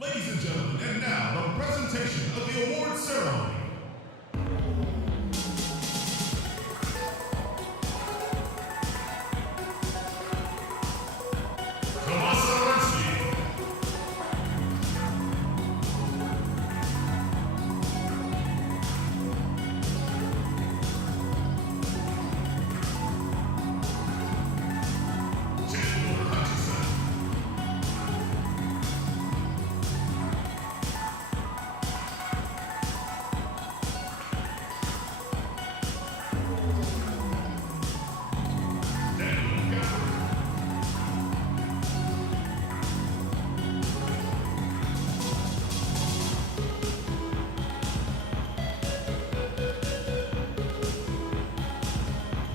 Ladies and gentlemen, and now the presentation of the award ceremony. Tomas Orensky. Chandler Hutchison. Daniel Gabbard.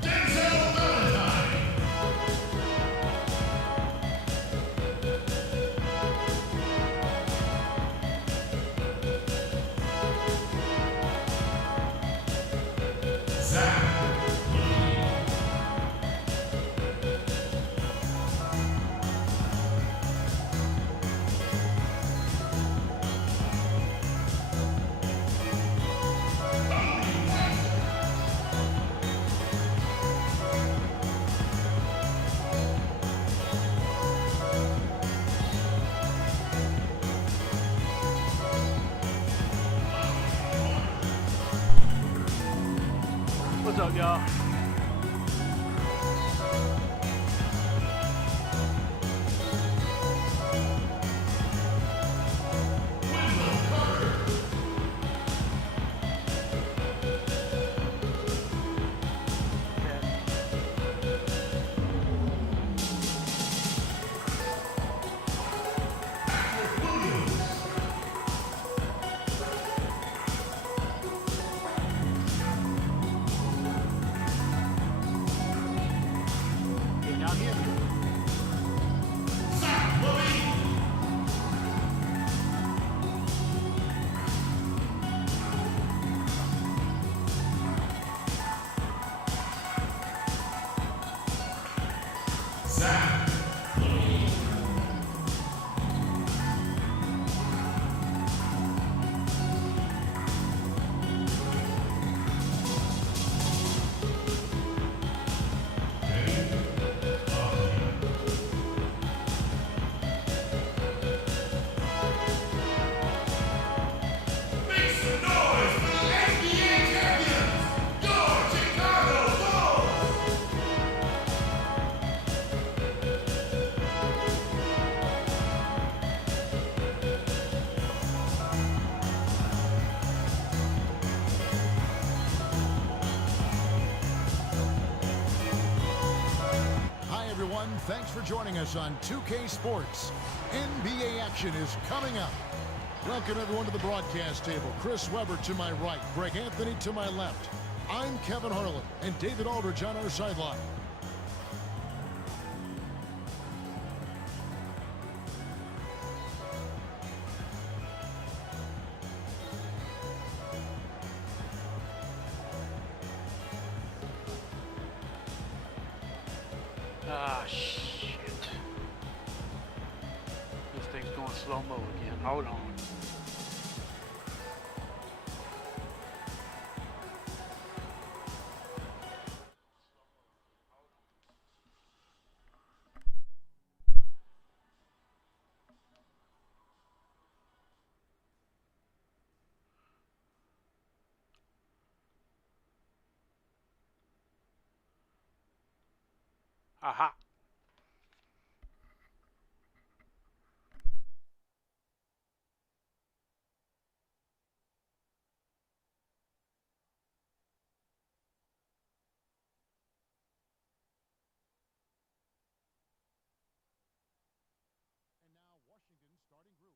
Denzel Valentine. Zach. What's up, y'all? Wendell Carter. Patrick Williams. Can y'all hear me? Zach Levine. Zach Levine. Dave Lockyer. Make some noise for the NBA champions, your Chicago Bulls! Hi, everyone. Thanks for joining us on 2K Sports. NBA action is coming up. Welcome, everyone, to the broadcast table. Chris Webber to my right, Greg Anthony to my left. I'm Kevin Harlan, and David Aldridge on our sideline. Ah, shit. This thing's going slow-mo again. Hold on. Aha. And now, Washington starting group.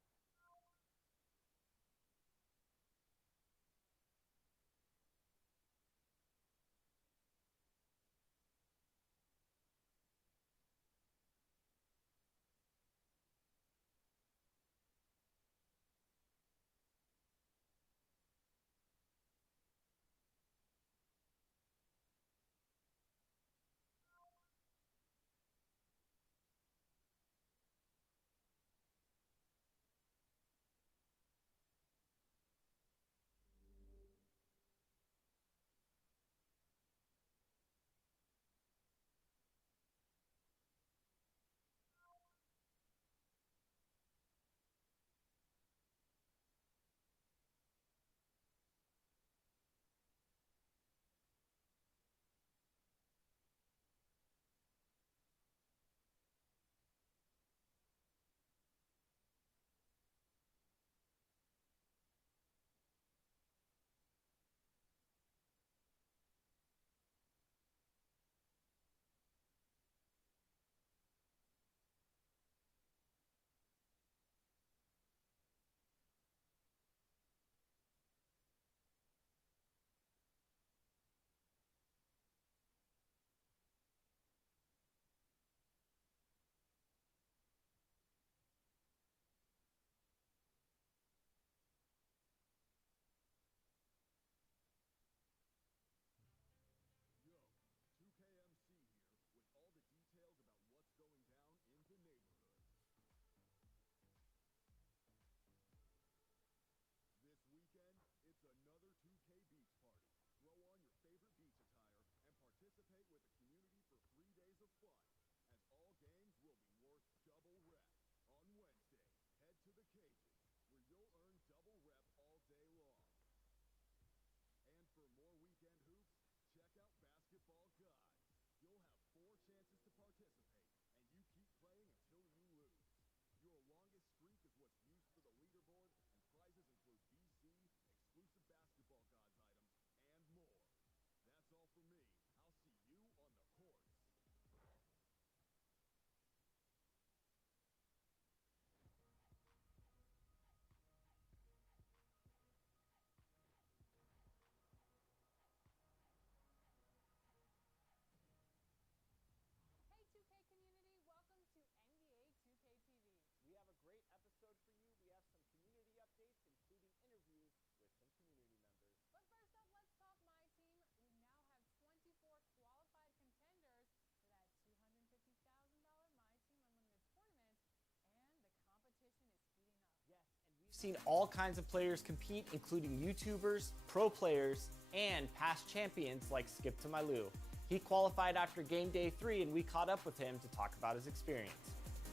seen all kinds of players compete, including YouTubers, pro players, and past champions like Skip to My Lou. He qualified after game day 3, and we caught up with him to talk about his experience.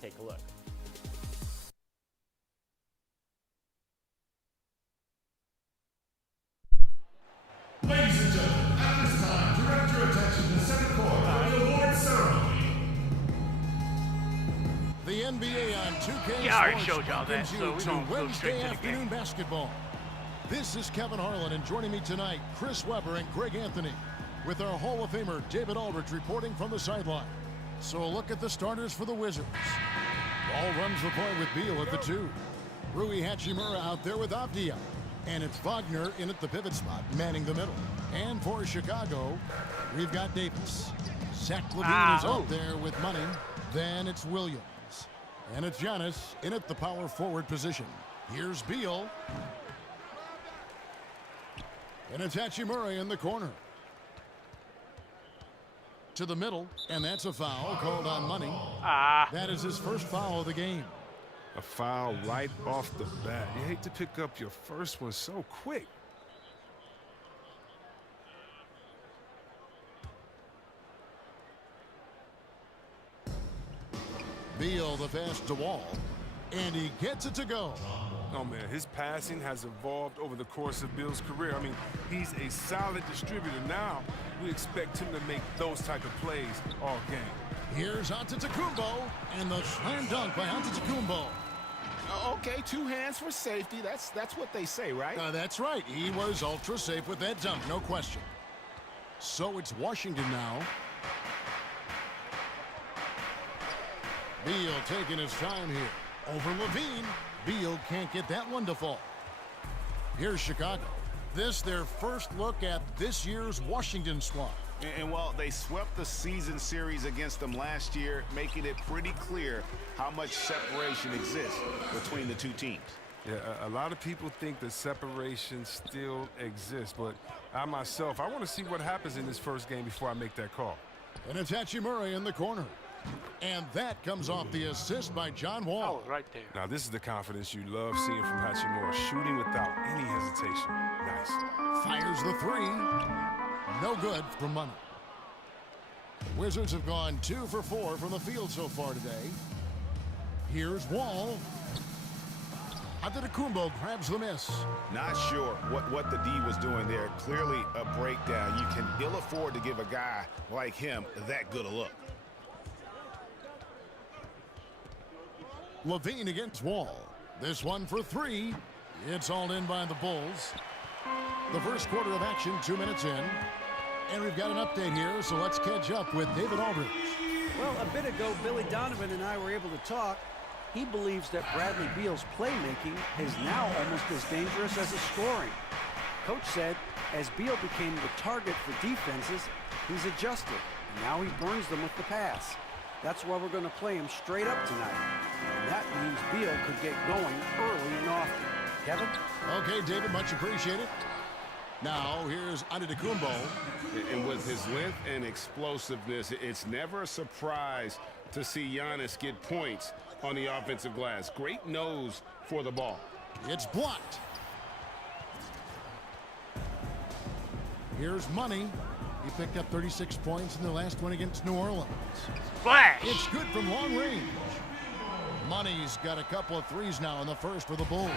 Take a look. Ladies and gentlemen, at this time, direct your attention to center court for the award ceremony. The NBA on 2K Yeah, I already Sports showed y'all that, welcomes so you we to gonna go straight Wednesday to the afternoon game. basketball. This is Kevin Harlan, and joining me tonight, Chris Webber and Greg Anthony, with our Hall of Famer David Aldridge reporting from the sideline. So a look at the starters for the Wizards. Ball runs the point with Beal at the 2. Rui Hachimura out there with Avdia. And it's Wagner in at the pivot spot, manning the middle. And for Chicago, we've got Davis. Zach LaVine is out there with money. Then it's Williams. And it's Giannis in at the power forward position. Here's Beal. And it's Hachimura in the corner. To the middle, and that's a foul called on Money. That is his first foul of the game. A foul right off the bat. You hate to pick up your first one so quick. Beal the pass to Wall, and he gets it to go. Oh, man, his passing has evolved over the course of Beal's career. I mean, he's a solid distributor. Now, we expect him to make those type of plays all game. Here's Antetokounmpo, and the slam dunk by Antetokounmpo. Okay, 2 hands for safety. That's what they say, right? That's right. He was ultra safe with that dunk, no question. So it's Washington now. Beal taking his time here. Over Levine. Beal can't get that one to fall. Here's Chicago. This their first look at this year's Washington squad. And while they swept the season series against them last year, making it pretty clear how much separation exists between the two teams. Yeah, a lot of people think the separation still exists, but I myself, I want to see what happens in this first game before I make that call. And it's Hachimura in the corner. And that comes off the assist by John Wall. Oh, right there. Now, this is the confidence you love seeing from Hachimura, shooting without any hesitation. Nice. Fires the 3. No good from Money. The Wizards have gone 2 for 4 from the field so far today. Here's Wall. Antetokounmpo grabs the miss. Not sure what the D was doing there. Clearly a breakdown. You can ill afford to give a guy like him that good a look. Levine against Wall. This one for 3. It's all in by the Bulls. The first quarter of action, 2 minutes in. And we've got an update here, so let's catch up with David Aldridge. Well, a bit ago, Billy Donovan and I were able to talk. He believes that Bradley Beal's playmaking is now almost as dangerous as his scoring. Coach said as Beal became the target for defenses, he's adjusted. And now he burns them with the pass. That's why we're going to play him straight up tonight. And that means Beal could get going early and often. Kevin? Okay, David, much appreciated. Now, here's Antetokounmpo. And with his length and explosiveness, it's never a surprise to see Giannis get points on the offensive glass. Great nose for the ball. It's blocked. Here's Money. He picked up 36 points in the last one against New Orleans. Flash! It's good from long range. Money's got a couple of threes now in the first for the Bulls.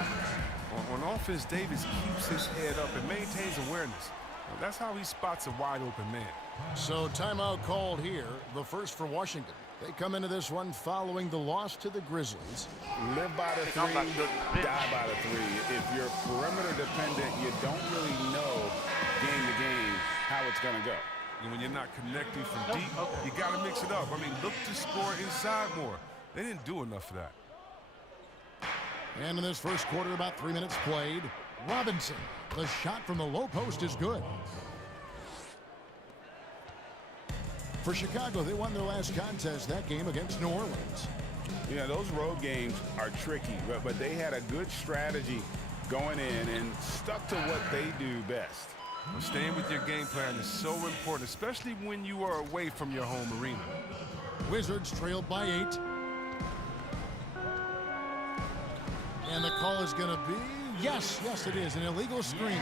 On offense, Davis keeps his head up and maintains awareness. That's how he spots a wide-open man. So timeout called here, the first for Washington. They come into this one following the loss to the Grizzlies. Live by the I'm about three, to go to the bench. die by the 3. If you're perimeter dependent, you don't really know game to game how it's going to go. And when you're not connecting from deep, you got to mix it up. I mean, look to score inside more. They didn't do enough of that. And in this first quarter, about 3 minutes played. Robinson, the shot from the low post is good. For Chicago, they won their last contest, that game against New Orleans. Yeah, those road games are tricky, but they had a good strategy going in and stuck to what they do best. Well, staying with your game plan is so important, especially when you are away from your home arena. Wizards trailed by 8. And the call is going to be, yes, it is, an illegal screen.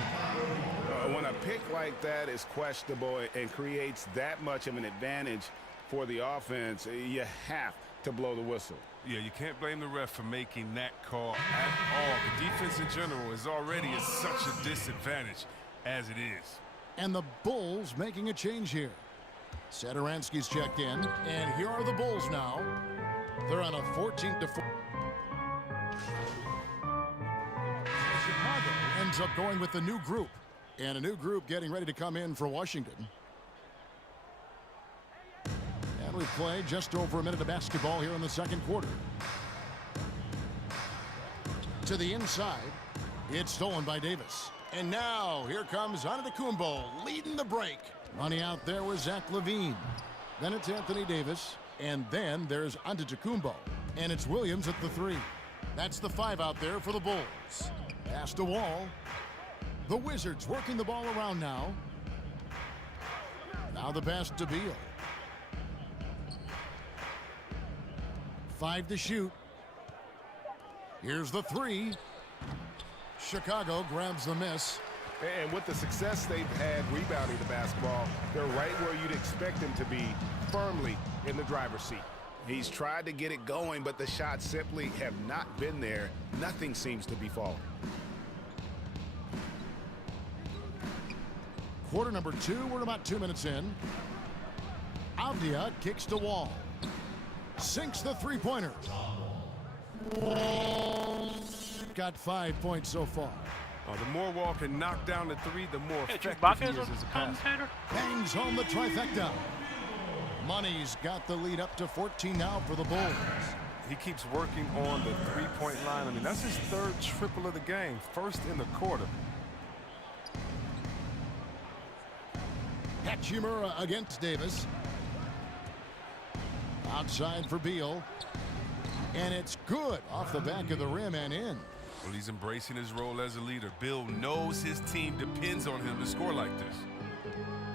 When a pick like that is questionable and creates that much of an advantage for the offense, you have to blow the whistle. Yeah, you can't blame the ref for making that call at all. The defense in general is already at such a disadvantage as it is. And the Bulls making a change here. Satoransky's checked in, and here are the Bulls now. They're on a 14-4. Chicago ends up going with a new group, and a new group getting ready to come in for Washington. And we've played just over a minute of basketball here in the second quarter. To the inside, it's stolen by Davis. And now here comes Antetokounmpo leading the break. Running out there was Zach LaVine. Then it's Anthony Davis. And then there's Antetokounmpo. And it's Williams at the 3. That's the 5 out there for the Bulls. Pass to Wall. The Wizards working the ball around now. Now the pass to Beal. 5 to shoot. Here's the 3. Chicago grabs the miss. And with the success they've had rebounding the basketball, they're right where you'd expect them to be, firmly in the driver's seat. He's tried to get it going, but the shots simply have not been there. Nothing seems to be falling. Quarter number 2, we're about 2 minutes in. Avdia kicks to Wall. Sinks the three-pointer. Got 5 points so far. The more Wall can knock down the 3, the more effective Chewbacca he is is a as a passer. commentator? Bangs home the trifecta. Money's got the lead up to 14 now for the Bulls. He keeps working on the three-point line. I mean, that's his 3rd triple of the game, 1st in the quarter. Hachimura against Davis. Outside for Beal. And it's good off the back of the rim and in. Well, he's embracing his role as a leader. Bill knows his team depends on him to score like this.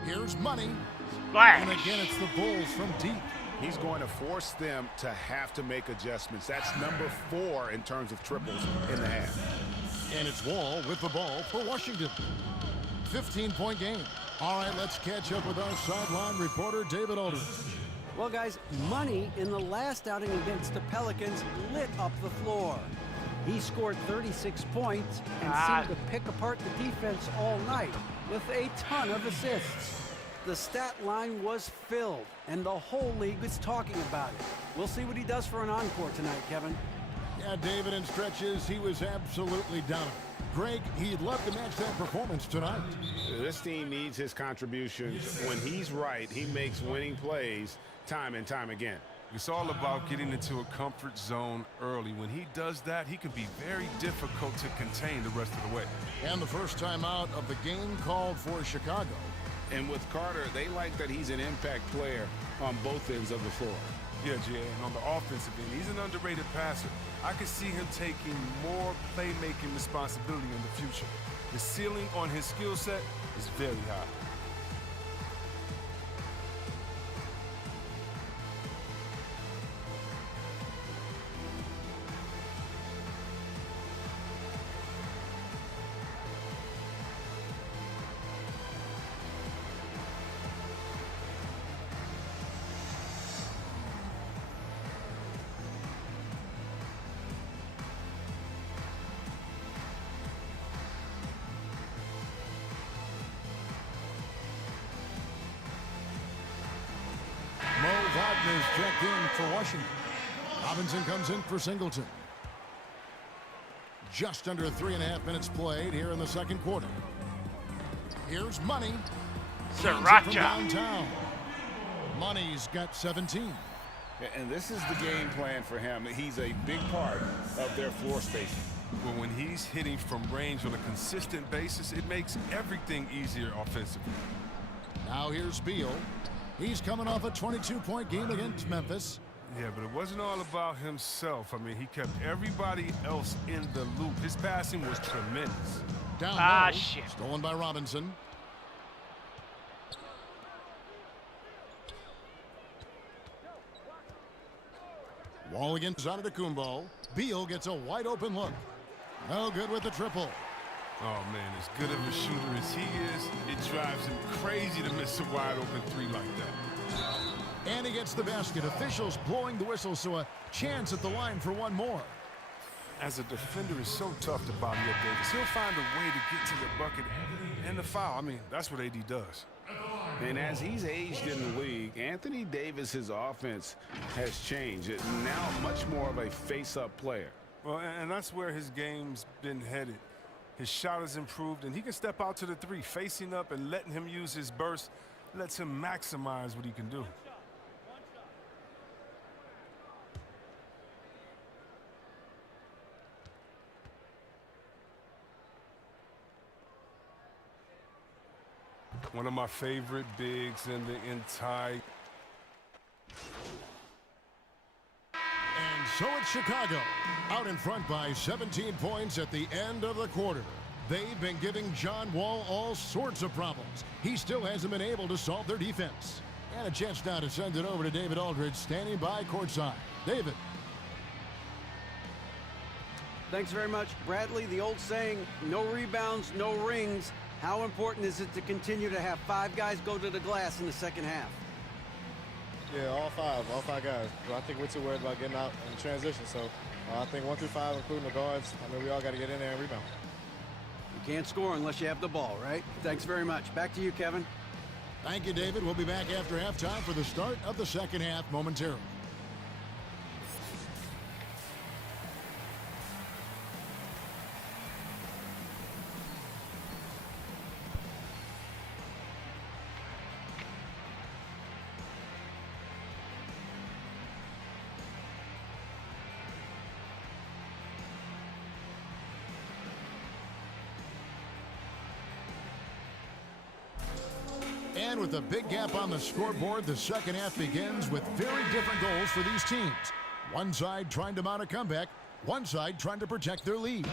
Here's Money. Splash. And again, it's the Bulls from deep. He's going to force them to have to make adjustments. That's number 4 in terms of triples in the half. And it's Wall with the ball for Washington. 15-point game. All right, let's catch up with our sideline reporter, David Aldridge. Well, guys, Money in the last outing against the Pelicans lit up the floor. He scored 36 points and seemed to pick apart the defense all night with a ton of assists. The stat line was filled, and the whole league is talking about it. We'll see what he does for an encore tonight, Kevin. Yeah, David, in stretches, he was absolutely dominant. Greg, he'd love to match that performance tonight. This team needs his contributions. When he's right, he makes winning plays time and time again. It's all about getting into a comfort zone early. When he does that, he can be very difficult to contain the rest of the way. And the first time out of the game called for Chicago. And with Carter, they like that he's an impact player on both ends of the floor. Yeah, Jay, and on the offensive end, he's an underrated passer. I can see him taking more playmaking responsibility in the future. The ceiling on his skill set is very high. Wagner's checked in for Washington. Robinson comes in for Singleton. Just under 3.5 minutes played here in the second quarter. Here's Money. From Sriracha. downtown. Money's got 17. And this is the game plan for him. He's a big part of their floor spacing. Well, when he's hitting from range on a consistent basis, it makes everything easier offensively. Now here's Beal. He's coming off a 22-point game against Memphis. Yeah, but it wasn't all about himself. I mean, he kept everybody else in the loop. His passing was tremendous. Down low, Shit. stolen by Robinson. Wall against Antetokounmpo. Beal gets a wide open look. No good with the triple. Oh, man, as good of a shooter as he is, it drives him crazy to miss a wide-open three like that. And he gets the basket. Officials blowing the whistle, so a chance at the line for one more. As a defender, it's so tough to body up Davis. He'll find a way to get to the bucket and the foul. I mean, that's what AD does. And as he's aged in the league, Anthony Davis's offense has changed. It's now much more of a face-up player. Well, and that's where his game's been headed. His shot has improved, and he can step out to the three. Facing up and letting him use his burst lets him maximize what he can do. One of my favorite bigs in the entire. And so it's Chicago, out in front by 17 points at the end of the quarter. They've been giving John Wall all sorts of problems. He still hasn't been able to solve their defense. And a chance now to send it over to David Aldridge, standing by courtside. David. Thanks very much, Bradley. The old saying, no rebounds, no rings. How important is it to continue to have 5 guys go to the glass in the second half? Yeah, all five guys. But I think we're too worried about getting out in transition. So I think 1 through 5, including the guards, I mean, we all got to get in there and rebound. You can't score unless you have the ball, right? Thanks very much. Back to you, Kevin. Thank you, David. We'll be back after halftime for the start of the second half momentarily. And with a big gap on the scoreboard, the second half begins with very different goals for these teams. One side trying to mount a comeback, one side trying to protect their lead.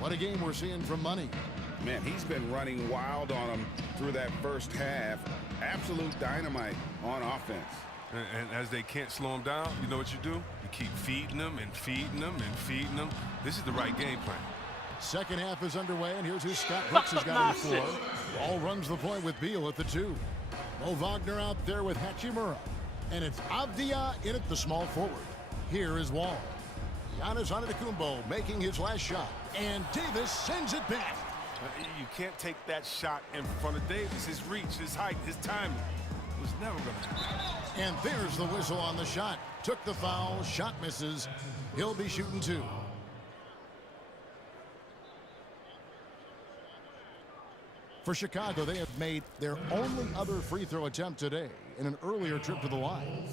What a game we're seeing from Money. Man, he's been running wild on them through that first half. Absolute dynamite on offense. And as they can't slow him down, you know what you do? You keep feeding them and feeding them and feeding them. This is the right game plan. Second half is underway, and here's who Scott Brooks has got on the floor. Wall runs the point with Beal at the 2. Mo Wagner out there with Hachimura. And it's Avdia in at the small forward. Here is Wall. Giannis Antetokounmpo making his last shot. And Davis sends it back. You can't take that shot in front of Davis. His reach, his height, his timing was never going to happen. And there's the whistle on the shot. Took the foul, shot misses. He'll be shooting 2. For Chicago, they have made their only other free throw attempt today in an earlier trip to the line.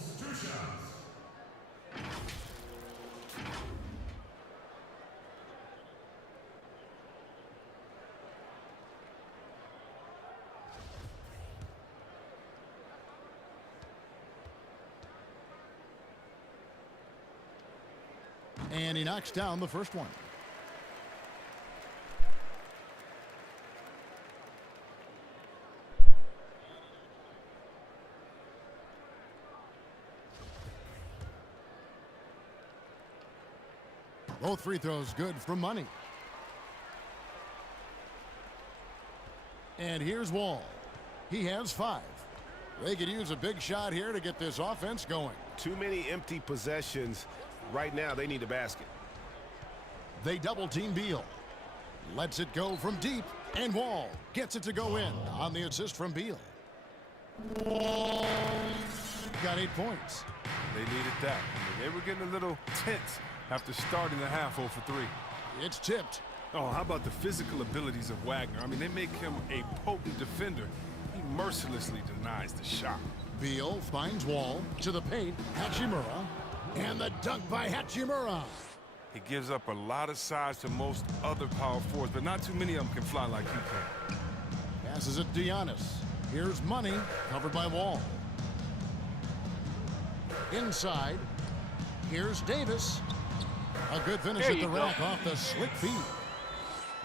And he knocks down the first one. Both free throws good from Money. And here's Wall. He has 5. They could use a big shot here to get this offense going. Too many empty possessions. Right now, they need a basket. They double team Beal. Lets it go from deep. And Wall gets it to go in on the assist from Beal. Wall got 8 points. They needed that. They were getting a little tense after starting the half 0 for 3. It's tipped. Oh, how about the physical abilities of Wagner? I mean, they make him a potent defender. He mercilessly denies the shot. Beal finds Wall to the paint. Hachimura. And the dunk by Hachimura. He gives up a lot of size to most other power forwards, but not too many of them can fly like he can. Passes it to Giannis. Here's Money, covered by Wall. Inside. Here's Davis. A good finish at the rack off the slick feed.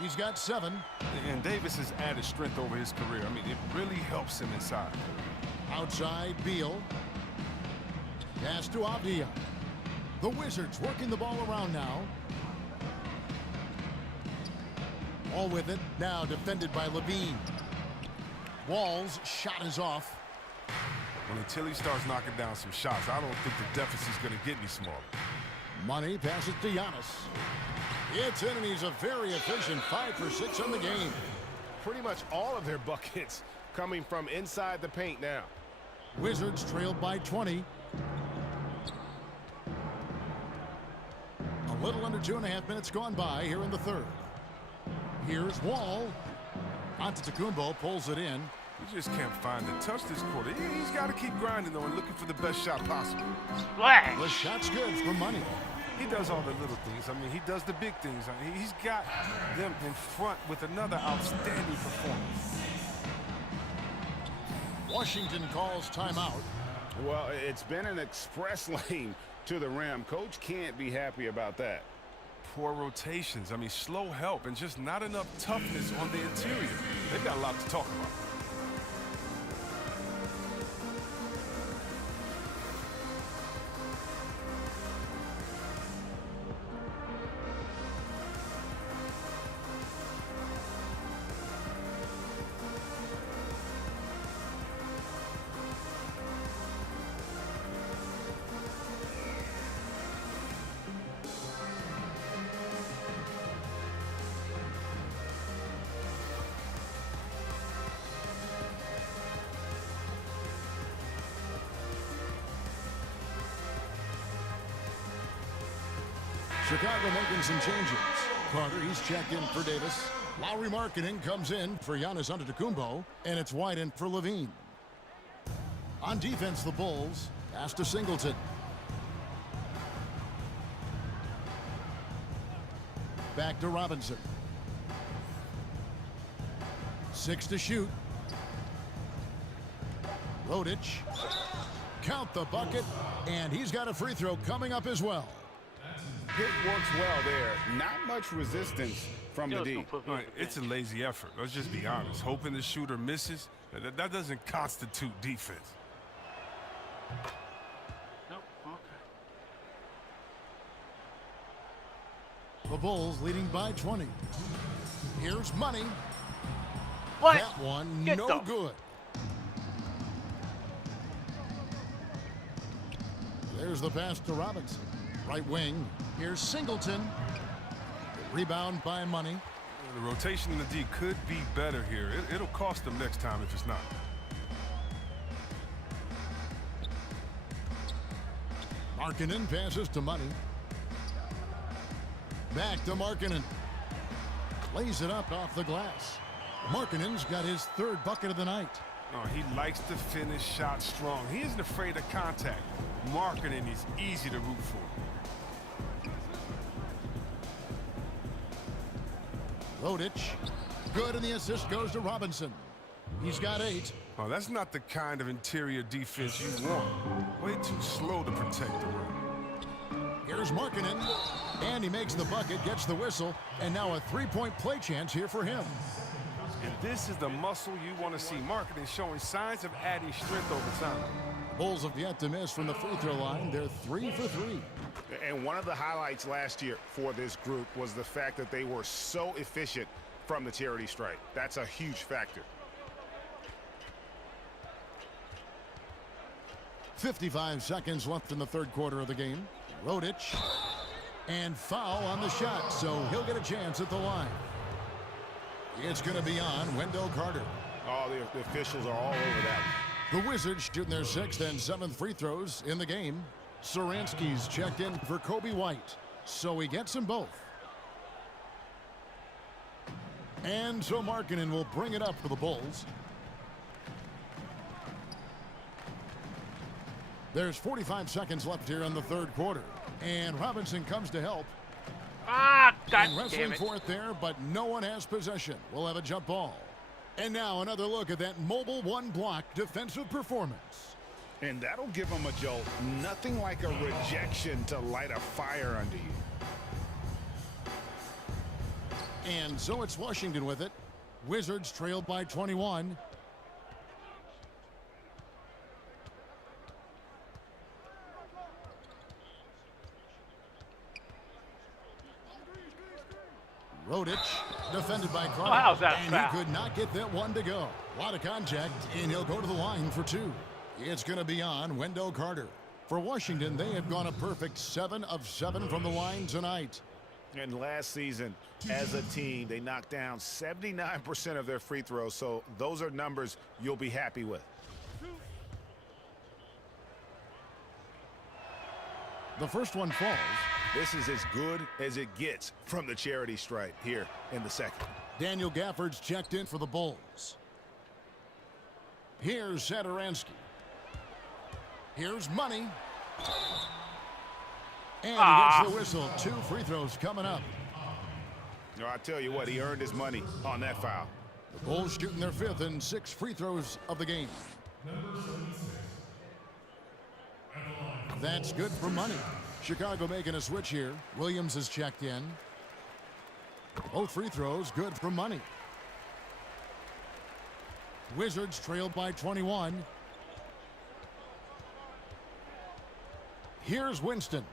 He's got 7. And Davis has added strength over his career. I mean, it really helps him inside. Outside, Beal. Pass to Avdia. The Wizards working the ball around now. All with it. Now defended by Levine. Wall's shot is off. Well, until he starts knocking down some shots, I don't think the deficit's going to get any smaller. Money passes to Giannis. It's in, and he's a very efficient 5 for 6 on the game. Pretty much all of their buckets coming from inside the paint now. Wizards trailed by 20. A little under 2.5 minutes gone by here in the third. Here's Wall. Antetokounmpo pulls it in. He just can't find the touch this quarter. He's got to keep grinding, though, and looking for the best shot possible. Splash! The shot's good for Money. He does all the little things. I mean, he does the big things. I mean, he's got them in front with another outstanding performance. Washington calls timeout. Well, it's been an express lane to the rim. Coach can't be happy about that. Poor rotations. I mean, slow help and just not enough toughness on the interior. They've got a lot to talk about. Chicago making some changes. Carter, he's checked in for Davis. Lauri Markkanen comes in for Giannis Antetokounmpo, and it's wide in for Levine. On defense, the Bulls. Pass to Singleton. Back to Robinson. 6 to shoot. Rodic. Count the bucket, and he's got a free throw coming up as well. Pick works well there. Not much resistance from the D. Right, it's a lazy effort. Let's just be honest. Hoping the shooter misses, that doesn't constitute defense. Nope. Okay. The Bulls leading by 20. Here's Money. What? That one, Get no the- good. There's the pass to Robinson. Right wing. Here's Singleton. Rebound by Money. The rotation in the D could be better here. It'll cost them next time if it's not. Markkanen passes to Money. Back to Markkanen. Lays it up off the glass. Markkanen's got his third bucket of the night. Oh, he likes to finish shots strong. He isn't afraid of contact. Markkanen is easy to root for. Rodic. Good, and the assist goes to Robinson. He's got 8. Oh, that's not the kind of interior defense you want. Way too slow to protect the rim. Here's Markkanen. And he makes the bucket, gets the whistle, and now a 3-point play chance here for him. And this is the muscle you want to see. Markkanen showing signs of adding strength over time. Bulls have yet to miss from the free throw line. They're 3 for 3. And one of the highlights last year for this group was the fact that they were so efficient from the charity stripe. That's a huge factor. 55 seconds left in the third quarter of the game. Rodic. And foul on the shot, so he'll get a chance at the line. It's going to be on Wendell Carter. Oh, the officials are all over that. The Wizards shooting their 6th and 7th free throws in the game. Saransky's checked in for Kobe White, so he gets them both. And so Markkanen will bring it up for the Bulls. There's 45 seconds left here in the third quarter, and Robinson comes to help. Ah, God And damn wrestling it. for it there, but no one has possession. We'll have a jump ball. And now another look at that mobile one-block defensive performance. And that'll give them a jolt. Nothing like a rejection to light a fire under you. And so it's Washington with it. Wizards trailed by 21. Rodic defended by Carter. Oh, how's that and foul? he could not get that one to go. A lot of contact, and he'll go to the line for 2. It's going to be on Wendell Carter. For Washington, they have gone a perfect 7 of 7 from the line tonight. And last season, as a team, they knocked down 79% of their free throws, so those are numbers you'll be happy with. The first one falls. This is as good as it gets from the charity stripe here in the second. Daniel Gafford's checked in for the Bulls. Here's Satoransky. Here's Money. And he gets the whistle. 2 free throws coming up. No, I tell you what, he earned his money on that foul. The Bulls shooting their 5th and 6 free throws of the game. That's good for Money. Chicago making a switch here. Williams is checked in. Both free throws good for Money. Wizards trailed by 21. Here's Winston.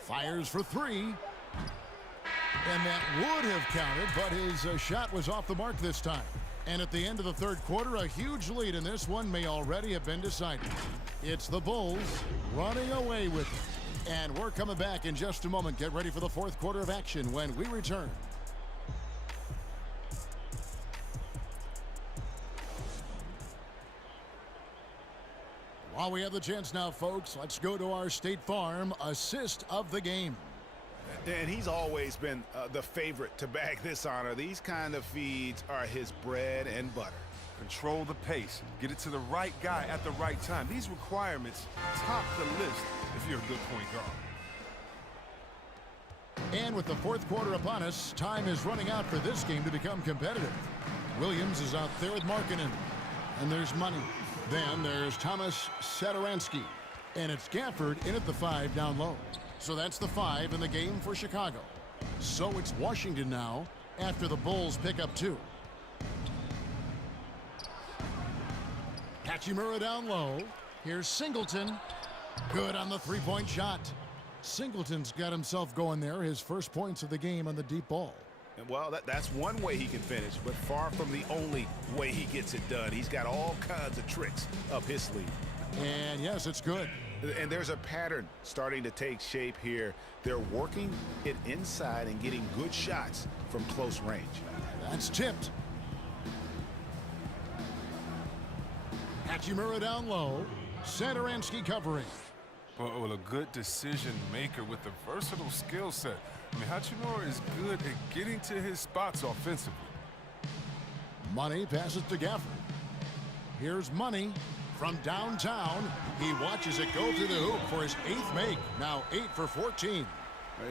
Fires for 3. And that would have counted, but his shot was off the mark this time. And at the end of the third quarter, a huge lead in this one may already have been decided. It's the Bulls running away with it. And we're coming back in just a moment. Get ready for the fourth quarter of action when we return. While we have the chance now, folks, let's go to our State Farm assist of the game. And he's always been the favorite to bag this honor. These kind of feeds are his bread and butter. Control the pace. Get it to the right guy at the right time. These requirements top the list if you're a good point guard. And with the fourth quarter upon us, time is running out for this game to become competitive. Williams is out there with Markkanen. And there's Money. Then there's Thomas Satoransky. And it's Gafford in at the 5 down low. So that's the 5 in the game for Chicago. So it's Washington now after the Bulls pick up 2. Hachimura down low. Here's Singleton. Good on the 3-point shot. Singleton's got himself going there. His first points of the game on the deep ball. And well, that's one way he can finish, but far from the only way he gets it done. He's got all kinds of tricks up his sleeve. And yes, it's good. And there's a pattern starting to take shape here. They're working it inside and getting good shots from close range. That's tipped. Hachimura down low. Satoransky covering. Well, a good decision maker with a versatile skill set. I mean, Hachimura is good at getting to his spots offensively. Money passes to Gafford. Here's Money from downtown. He watches it go through the hoop for his 8th make. Now 8 for 14.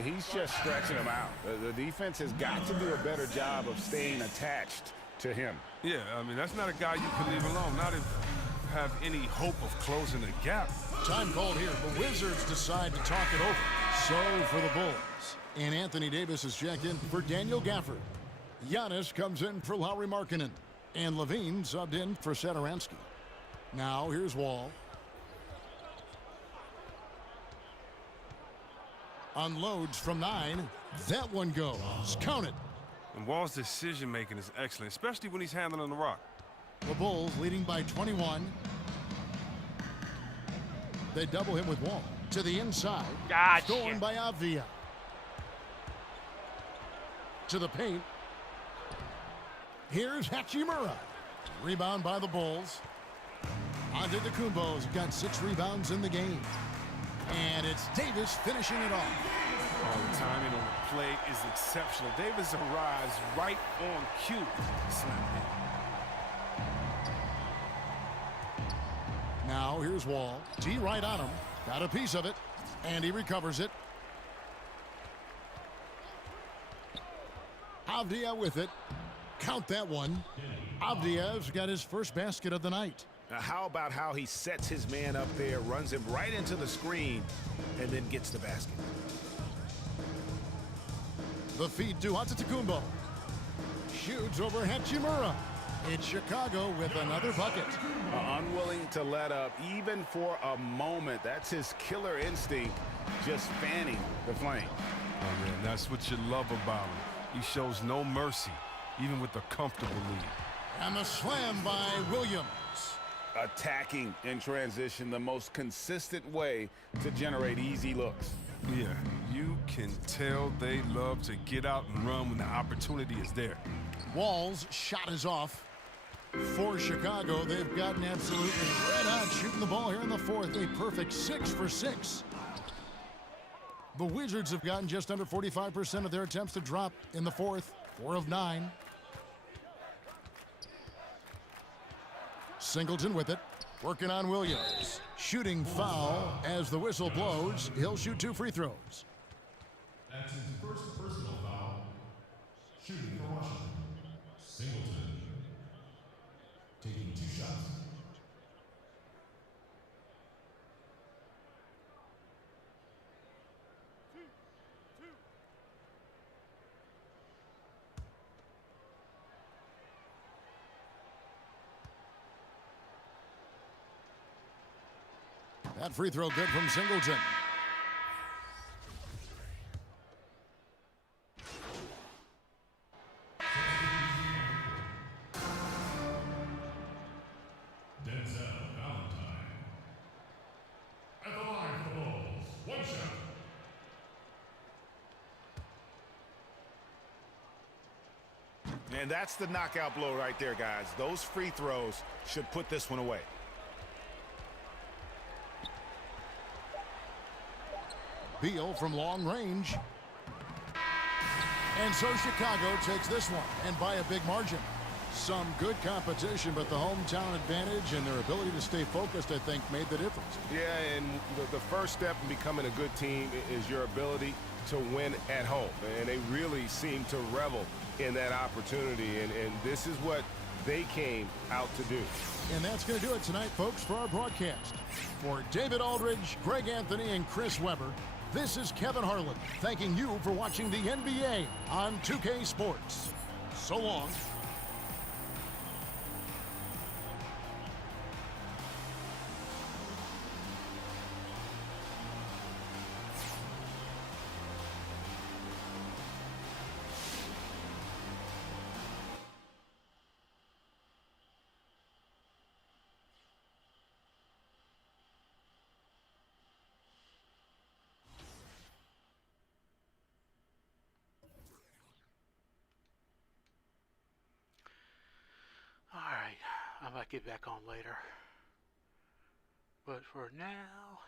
He's just stretching him out. The defense has got to do a better job of staying attached to him. Yeah, I mean, that's not a guy you can leave alone. Not if you have any hope of closing the gap. Time called here. The Wizards decide to talk it over. So for the Bulls. And Anthony Davis is checked in for Daniel Gafford. Giannis comes in for Lauri Markkanen. And Levine subbed in for Satoransky. Now here's Wall. Unloads from 9. That one goes. Count it. And Wall's decision making is excellent, especially when he's handling the rock. The Bulls leading by 21. They double him with Wall. To the inside. Gotcha. Stolen by Avdia. To the paint. Here's Hachimura. Rebound by the Bulls. Antetokounmpo's got 6 rebounds in the game. And it's Davis finishing it off. Oh, the timing on the play is exceptional. Davis arrives right on cue. Slam in. Now here's Wall. T right on him. Got a piece of it. And he recovers it. Avdia with it. Count that one. Avdia's got his first basket of the night. Now, how about how he sets his man up there, runs him right into the screen, and then gets the basket? The feed to Antetokounmpo. Shoots over Hachimura. It's Chicago with another bucket. Unwilling to let up even for a moment. That's his killer instinct, just fanning the flame. Oh, man, that's what you love about him. He shows no mercy, even with a comfortable lead. And the slam by Williams. Attacking in transition, the most consistent way to generate easy looks. Yeah, you can tell they love to get out and run when the opportunity is there. Wall's shot is off. For Chicago, they've gotten absolutely red hot shooting the ball here in the fourth. A perfect 6 for 6. The Wizards have gotten just under 45% of their attempts to drop in the fourth. 4 of 9. Singleton with it. Working on Williams. Shooting foul as the whistle blows. He'll shoot 2 free throws. That's his first personal foul. Shooting for Washington. Singleton. Taking 2 shots. That free throw good from Singleton. Denzel Valentine. At the line for the Bulls. 1 shot. And that's the knockout blow right there, guys. Those free throws should put this one away. Beal from long range. And so Chicago takes this one, and by a big margin. Some good competition, but the hometown advantage and their ability to stay focused, I think, made the difference. Yeah, and the first step in becoming a good team is your ability to win at home. And they really seem to revel in that opportunity, and this is what they came out to do. And that's going to do it tonight, folks, for our broadcast. For David Aldridge, Greg Anthony, and Chris Webber, this is Kevin Harlan thanking you for watching the NBA on 2K Sports. So long. All right, I might get back on later. But for now...